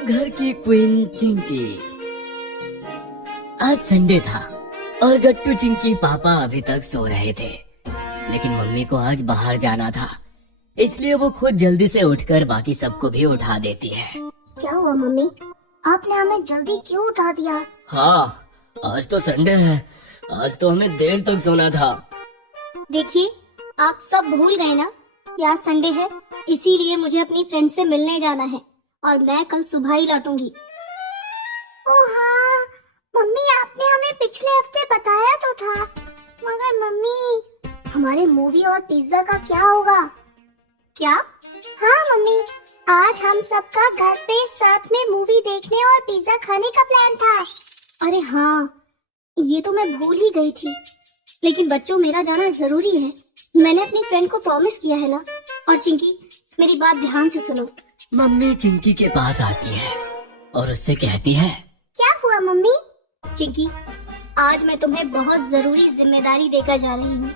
घर की क्वीन चिंकी। आज संडे था और गट्टू चिंकी पापा अभी तक सो रहे थे, लेकिन मम्मी को आज बाहर जाना था, इसलिए वो खुद जल्दी से उठकर बाकी सबको भी उठा देती है। क्या हुआ मम्मी, आपने हमें जल्दी क्यों उठा दिया? हाँ, आज तो संडे है, आज तो हमें देर तक सोना था। देखिए, आप सब भूल गए ना, आज संडे है, इसीलिए मुझे अपनी फ्रेंड से मिलने जाना है और मैं कल सुबह ही लौटूंगी। ओह हाँ, मम्मी आपने हमें पिछले हफ्ते बताया तो था, मगर मम्मी हमारे मूवी और पिज्जा का क्या होगा? क्या? हाँ मम्मी, आज हम सबका घर पे साथ में मूवी देखने और पिज्जा खाने का प्लान था। अरे हाँ, ये तो मैं भूल ही गई थी, लेकिन बच्चों मेरा जाना जरूरी है, मैंने अपनी फ्रेंड को प्रॉमिस किया है ना। और चिंकी, मेरी बात ध्यान से सुनो। मम्मी चिंकी के पास आती है और उससे कहती है, क्या हुआ मम्मी? चिंकी, आज मैं तुम्हें बहुत जरूरी जिम्मेदारी देकर जा रही हूँ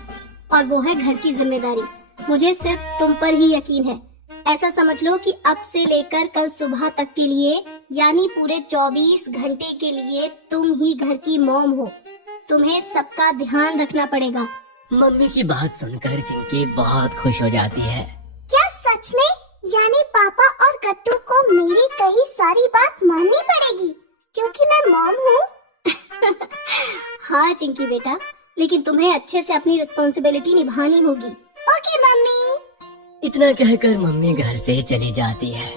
और वो है घर की जिम्मेदारी। मुझे सिर्फ तुम पर ही यकीन है। ऐसा समझ लो कि अब से लेकर कल सुबह तक के लिए, यानी पूरे 24 घंटे के लिए तुम ही घर की मॉम हो। तुम्हें सबका ध्यान रखना पड़ेगा। मम्मी की बात सुनकर चिंकी बहुत खुश हो जाती है। क्या सच में? यानी पापा और गट्टू को मेरी कही सारी बात माननी पड़ेगी क्योंकि मैं मॉम हूँ। हाँ चिंकी बेटा, लेकिन तुम्हें अच्छे से अपनी रिस्पॉन्सिबिलिटी निभानी होगी। Okay mummy. इतना कहकर मम्मी घर से चली जाती है।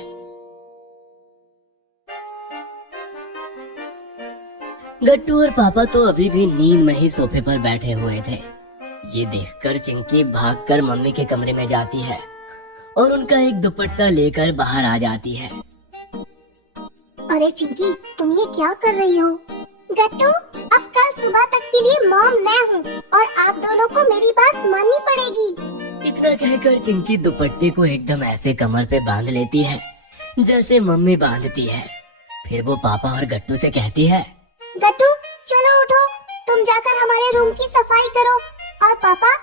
गट्टू और पापा तो अभी भी नींद में ही सोफे पर बैठे हुए थे। ये देखकर चिंकी भागकर मम्मी के कमरे में जाती है और उनका एक दुपट्टा लेकर बाहर आ जाती है। अरे चिंकी, तुम ये क्या कर रही हो? गट्टू, अब कल सुबह तक के लिए मॉम मैं हूँ और आप दोनों को मेरी बात माननी पड़ेगी। इतना कहकर चिंकी दुपट्टे को एकदम ऐसे कमर पे बांध लेती है जैसे मम्मी बांधती है। फिर वो पापा और गट्टू से कहती है, गट्टू चलो उठो, तुम जाकर हमारे रूम की सफाई करो और पापा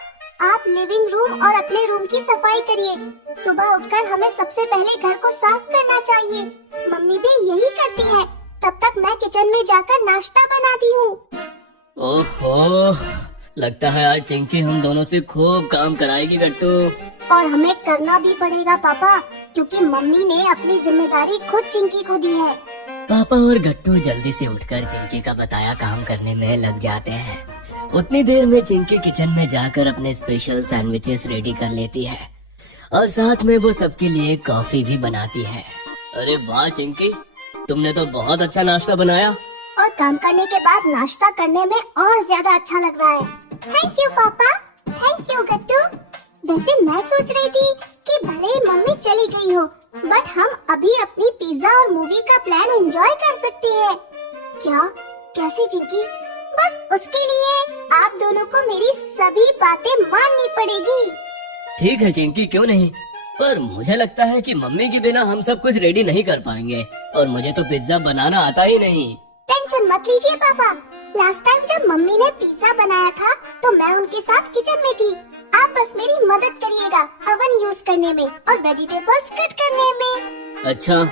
आप लिविंग रूम और अपने रूम की सफाई करिए। सुबह उठकर हमें सबसे पहले घर को साफ करना चाहिए। मम्मी भी यही करती है। तब तक मैं किचन में जाकर नाश्ता बनाती हूँ। ओहो, लगता है आज चिंकी हम दोनों से खूब काम कराएगी गट्टू। और हमें करना भी पड़ेगा पापा, क्योंकि मम्मी ने अपनी जिम्मेदारी खुद चिंकी को दी है। पापा और गट्टू जल्दी से उठकर चिंकी का बताया काम करने में लग जाते हैं। उतनी देर में चिंकी किचन में जाकर अपने स्पेशल सैंडविचेस रेडी कर लेती है और साथ में वो सबके लिए कॉफी भी बनाती है। अरे वाह चिंकी, तुमने तो बहुत अच्छा नाश्ता बनाया। और काम करने के बाद नाश्ता करने में और ज्यादा अच्छा लग रहा है। थैंक यू पापा। थैंक यू गट्टू। वैसे मैं सोच रही थी कि भले ही मम्मी चली गई हो, बट हम अभी अपनी पिज्जा और मूवी का प्लान एंजॉय कर सकते हैं। क्या? कैसे चिंकी? बस उसके लिए आप दोनों को मेरी सभी बातें माननी पड़ेगी। ठीक है चिंकी, क्यों नहीं, पर मुझे लगता है कि मम्मी के बिना हम सब कुछ रेडी नहीं कर पाएंगे और मुझे तो पिज्जा बनाना आता ही नहीं। टेंशन मत लीजिए पापा। लास्ट टाइम जब मम्मी ने पिज्जा बनाया था तो मैं उनके साथ किचन में थी। आप बस मेरी मदद करिएगा ओवन यूज करने में और वेजिटेबल्स कट करने में। अच्छा,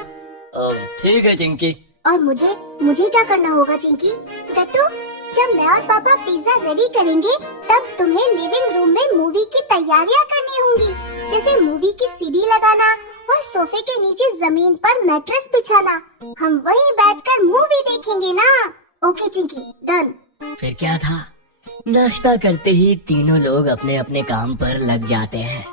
ठीक है चिंकी। और मुझे क्या करना होगा चिंकी? गट्टू, जब मैं और पापा पिज्जा रेडी करेंगे तब तुम्हें लिविंग रूम में मूवी की तैयारियां करनी होंगी, जैसे मूवी की सीडी लगाना और सोफे के नीचे जमीन पर मैट्रेस बिछाना। हम वहीं बैठकर मूवी देखेंगे ना। Okay Chinki, done. फिर क्या था, नाश्ता करते ही तीनों लोग अपने अपने काम पर लग जाते हैं।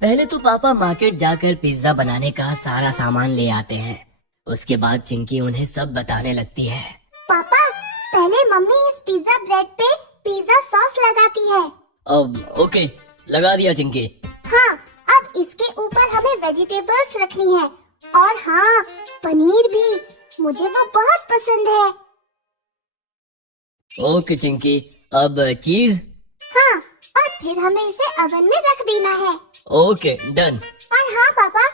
पहले तो पापा मार्केट जाकर पिज्जा बनाने का सारा सामान ले आते हैं। उसके बाद चिंकी उन्हें सब बताने लगती है। पापा, पहले मम्मी इस पिज्जा ब्रेड पे पिज्जा सॉस लगाती है। अब ओके, लगा दिया चिंकी। हाँ, अब इसके ऊपर हमें वेजिटेबल्स रखनी है और हाँ, पनीर भी, मुझे वो बहुत पसंद है। ओके चिंकी, अब चीज। हाँ, और फिर हमें इसे ओवन में रख देना है। Okay, done. और हाँ पापा,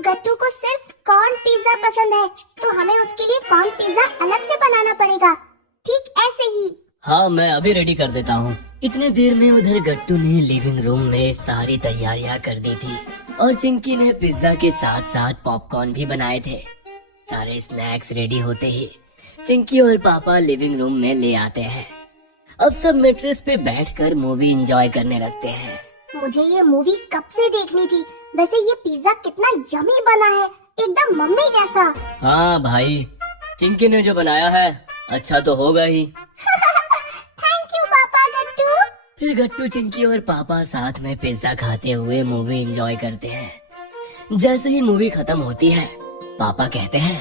गट्टू को सिर्फ कॉर्न पिज्जा पसंद है, तो हमें उसके लिए कॉर्न पिज्जा अलग से बनाना पड़ेगा, ठीक ऐसे ही। हाँ, मैं अभी रेडी कर देता हूँ। इतने देर में उधर गट्टू ने लिविंग रूम में सारी तैयारियां कर दी थी और चिंकी ने पिज्जा के साथ साथ पॉपकॉर्न भी बनाए थे। सारे स्नैक्स रेडी होते ही चिंकी और पापा लिविंग रूम में ले आते हैं। अब सब मैट्रेस पे बैठकर मूवी एंजॉय करने लगते हैं। मुझे ये मूवी कब से देखनी थी। वैसे ये पिज्जा कितना यमी बना है, एकदम मम्मी जैसा। हाँ भाई, चिंकी ने जो बनाया है अच्छा तो होगा ही। थैंक यू पापा गट्टू। फिर गट्टू, चिंकी और पापा साथ में पिज्जा खाते हुए मूवी एंजॉय करते हैं। जैसे ही मूवी खत्म होती है, पापा कहते हैं,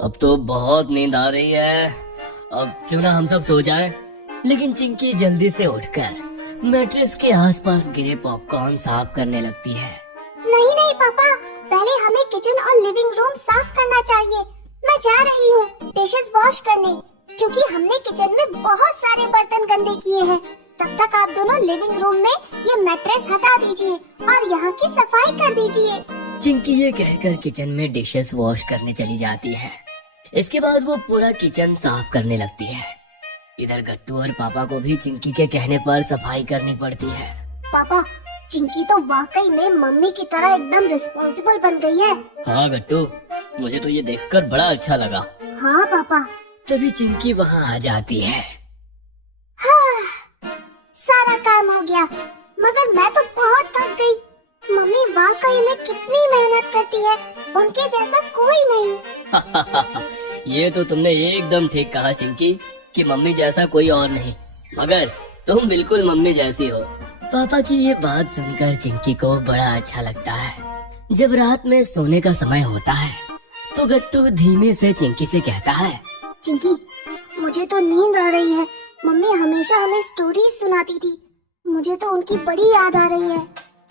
अब तो बहुत नींद आ रही है, अब क्यों ना हम सब सो जाएं। लेकिन चिंकी जल्दी से उठकर मैट्रेस के आसपास गिरे पॉपकॉर्न साफ करने लगती है। नहीं नहीं पापा, पहले हमें किचन और लिविंग रूम साफ करना चाहिए। मैं जा रही हूँ डिशेस वॉश करने, क्योंकि हमने किचन में बहुत सारे बर्तन गंदे किए हैं। तब तक आप दोनों लिविंग रूम में ये मैट्रेस हटा दीजिए और यहाँ की सफाई कर दीजिए। चिंकी ये कहकर किचन में डिशेस वॉश करने चली जाती है। इसके बाद वो पूरा किचन साफ करने लगती है। इधर गट्टू और पापा को भी चिंकी के कहने पर सफाई करनी पड़ती है। पापा, चिंकी तो वाकई में मम्मी की तरह एकदम रिस्पॉन्सिबल बन गई है। हाँ गट्टू, मुझे तो ये देखकर बड़ा अच्छा लगा। हाँ पापा। तभी चिंकी वहाँ आ जाती है। हाँ, सारा काम हो गया, मगर मैं तो बहुत थक गई। मम्मी वाकई में कितनी मेहनत करती है, उनके जैसा कोई नहीं। ये तो तुमने एकदम ठीक कहा चिंकी, कि मम्मी जैसा कोई और नहीं, मगर तुम बिल्कुल मम्मी जैसी हो। पापा की ये बात सुनकर चिंकी को बड़ा अच्छा लगता है। जब रात में सोने का समय होता है तो गट्टू धीमे से चिंकी से कहता है, चिंकी, मुझे तो नींद आ रही है। मम्मी हमेशा हमें स्टोरीज सुनाती थी, मुझे तो उनकी बड़ी याद आ रही है।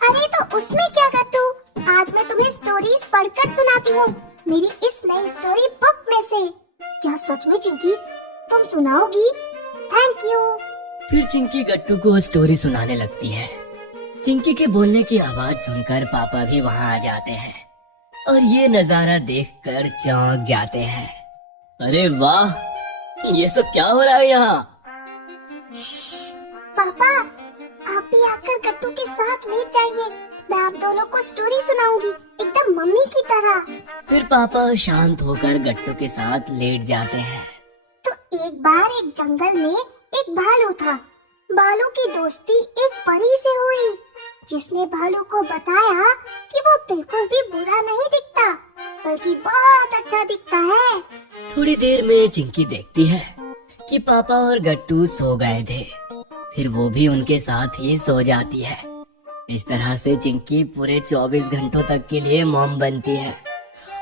अरे तो उसमें क्या गट्टू, आज मैं तुम्हें स्टोरीज पढ़कर सुनाती हूँ, मेरी इस नई स्टोरी बुक में से। क्या सच में चिंकी, तुम सुनाओगी? Thank you. फिर चिंकी गट्टू को स्टोरी सुनाने लगती है। चिंकी के बोलने की आवाज सुनकर पापा भी वहाँ आ जाते हैं और ये नजारा देखकर चौंक जाते हैं। अरे वाह, ये सब क्या हो रहा है यहाँ? पापा, आप भी आकर गट्टू के साथ लेट जाइए, मैं आप दोनों को स्टोरी सुनाऊंगी एकदम मम्मी की तरह। फिर पापा शांत होकर गट्टू के साथ लेट जाते हैं। तो एक बार एक जंगल में एक भालू था। भालू की दोस्ती एक परी से हुई, जिसने भालू को बताया कि वो बिल्कुल भी बुरा नहीं दिखता, बल्कि बहुत अच्छा दिखता है। थोड़ी देर में चिंकी देखती है कि पापा और गट्टू सो गए थे। फिर वो भी उनके साथ ही सो जाती है। इस तरह से चिंकी पूरे 24 घंटों तक के लिए मॉम बनती है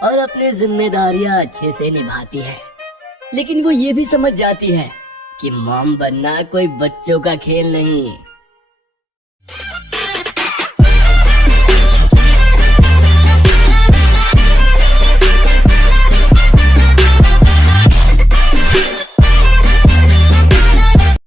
और अपनी जिम्मेदारियां अच्छे से निभाती है। लेकिन वो ये भी समझ जाती है कि मॉम बनना कोई बच्चों का खेल नहीं,